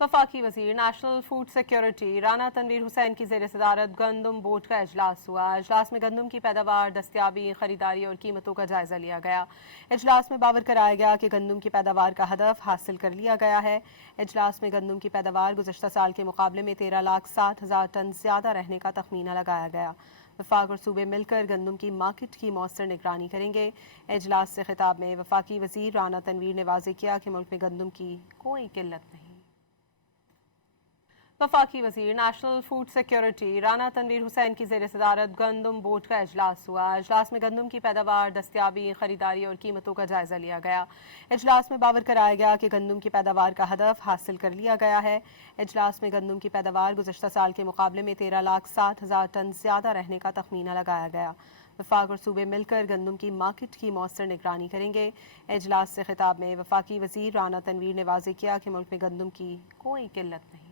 वफाकी वजीर national food security Rana Tanveer Hussain की ज़ेर सदारत गंदम बोर्ड का इजलास हुआ। इजलास में गंदम की पैदावार, दस्तियाबी, खरीदारी और कीमतों का जायजा लिया गया। इजलास में बावर कराया गया कि गंदम की पैदावार का हदफ हासिल कर लिया गया है। इजलास में गंदम की पैदावार गुज़श्ता साल के मुकाबले में 13,60,000 टन ज़्यादा रहने का तखमीना लगाया गया। वफाक और सूबे मिलकर गंदम की मार्केट की मौसर निगरानी करेंगे। इजलास से खिताब में वफाकी वजीर राना तनवीर ने वाज़ेह किया कि मुल्क में गंदम की कोई किल्लत नहीं। वफाकी वजीर national food security Rana Tanveer Hussain की ज़ेर सदारत गंदम बोर्ड का इजलास हुआ। इजलास में गंदम की पैदावार, दस्तियाबी, खरीदारी और कीमतों का जायजा लिया गया। इजलास में बावर कराया गया कि गंदम की पैदावार का हदफ हासिल कर लिया गया है। इजलास में गंदम की पैदावार गुज़श्ता साल के मुकाबले में 13,60,000 टन ज़्यादा रहने का तखमीना लगाया गया। वफाक और सूबे मिलकर गंदम की मार्केट की मौसर निगरानी करेंगे। इजलास से खिताब में वफाकी वजीर राना तनवीर ने वाज़ेह किया कि मुल्क में गंदम की कोई किल्लत नहीं।